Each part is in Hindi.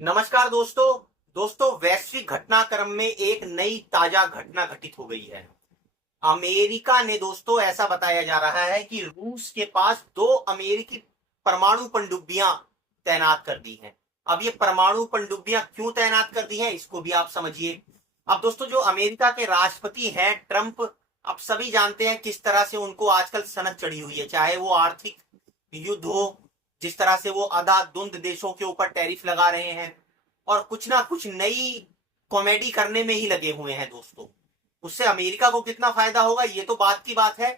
नमस्कार दोस्तों। वैश्विक घटनाक्रम में एक नई ताजा घटना घटित हो गई है। अमेरिका ने दोस्तों ऐसा बताया जा रहा है कि रूस के पास दो अमेरिकी परमाणु पनडुब्बियां तैनात कर दी हैं। अब ये परमाणु पनडुब्बियां क्यों तैनात कर दी हैं इसको भी आप समझिए। अब दोस्तों जो अमेरिका के राष्ट्रपति हैं ट्रंप, आप सभी जानते हैं किस तरह से उनको आजकल सनक चढ़ी हुई है, चाहे वो आर्थिक युद्ध हो, जिस तरह से वो अंधाधुंध देशों के ऊपर टैरिफ लगा रहे हैं और कुछ ना कुछ नई कॉमेडी करने में ही लगे हुए हैं दोस्तों। उससे अमेरिका को कितना फायदा होगा ये तो बात की बात है,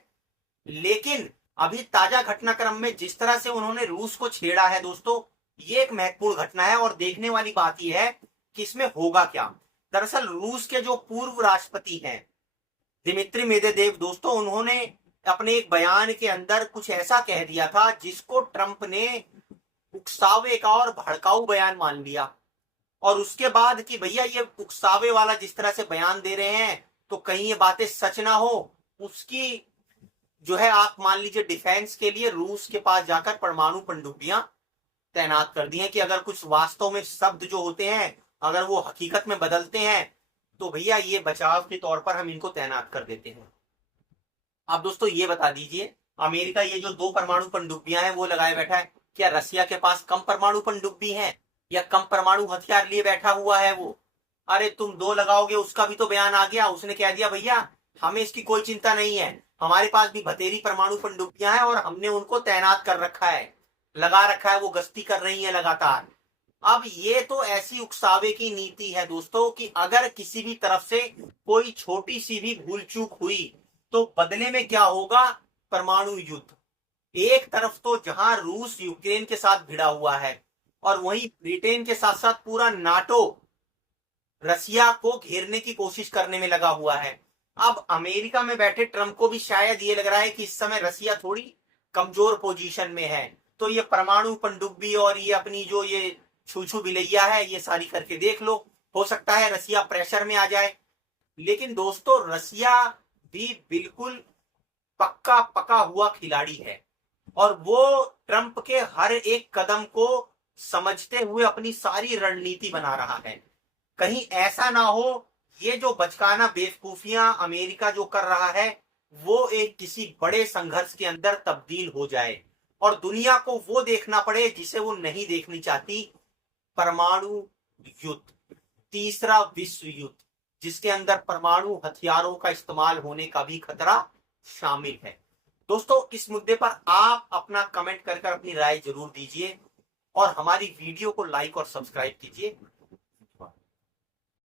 लेकिन अभी ताजा घटनाक्रम में जिस तरह से उन्होंने रूस को छेड़ा है दोस्तों, ये एक महत्वपूर्ण घटना है और देखने वाली बात यह है कि इसमें होगा क्या। दरअसल रूस के जो पूर्व राष्ट्रपति हैं दिमित्री मेदवेदेव दोस्तों, उन्होंने अपने एक बयान के अंदर कुछ ऐसा कह दिया था जिसको ट्रंप ने उकसावे का और भड़काऊ बयान मान लिया। और उसके बाद कि भैया ये उकसावे वाला जिस तरह से बयान दे रहे हैं तो कहीं ये बातें सच ना हो, उसकी जो है आप मान लीजिए डिफेंस के लिए रूस के पास जाकर परमाणु पनडुब्बियां तैनात कर दी हैं कि अगर कुछ वास्तव में शब्द जो होते हैं अगर वो हकीकत में बदलते हैं तो भैया ये बचाव के तौर पर हम इनको तैनात कर देते हैं। आप दोस्तों ये बता दीजिए, अमेरिका ये जो दो परमाणु पनडुब्बियां हैं वो लगाए बैठा है, क्या रसिया के पास कम परमाणु पनडुब्बी है या कम परमाणु हथियार लिए बैठा हुआ है वो? अरे तुम दो लगाओगे, उसका भी तो बयान आ गया, उसने कह दिया भैया हमें इसकी कोई चिंता नहीं है, हमारे पास भी बतेरी परमाणु पनडुब्बियां हैं और हमने उनको तैनात कर रखा है, लगा रखा है, वो गश्ती कर रही है लगातार। अब ये तो ऐसी उकसावे की नीति है दोस्तों कि अगर किसी भी तरफ से कोई छोटी सी भी भूल चूक हुई तो बदले में क्या होगा, परमाणु युद्ध। एक तरफ तो जहां रूस यूक्रेन के साथ भिड़ा हुआ है और वहीं ब्रिटेन के साथ साथ पूरा नाटो रसिया को घेरने की कोशिश करने में लगा हुआ है। अब अमेरिका में बैठे ट्रंप को भी शायद ये लग रहा है कि इस समय रसिया थोड़ी कमजोर पोजीशन में है, तो ये परमाणु पनडुब्बी और ये अपनी जो ये छू छू बिलैया है ये सारी करके देख लो, हो सकता है रसिया प्रेशर में आ जाए। लेकिन दोस्तों रसिया भी बिल्कुल पक्का पका हुआ खिलाड़ी है और वो ट्रंप के हर एक कदम को समझते हुए अपनी सारी रणनीति बना रहा है। कहीं ऐसा ना हो ये जो बचकाना बेवकूफियां अमेरिका जो कर रहा है वो एक किसी बड़े संघर्ष के अंदर तब्दील हो जाए और दुनिया को वो देखना पड़े जिसे वो नहीं देखनी चाहती, परमाणु युद्ध, तीसरा विश्व युद्ध, जिसके अंदर परमाणु हथियारों का इस्तेमाल होने का भी खतरा शामिल है। दोस्तों इस मुद्दे पर आप अपना कमेंट कर अपनी राय जरूर दीजिए और हमारी वीडियो को लाइक और सब्सक्राइब कीजिए।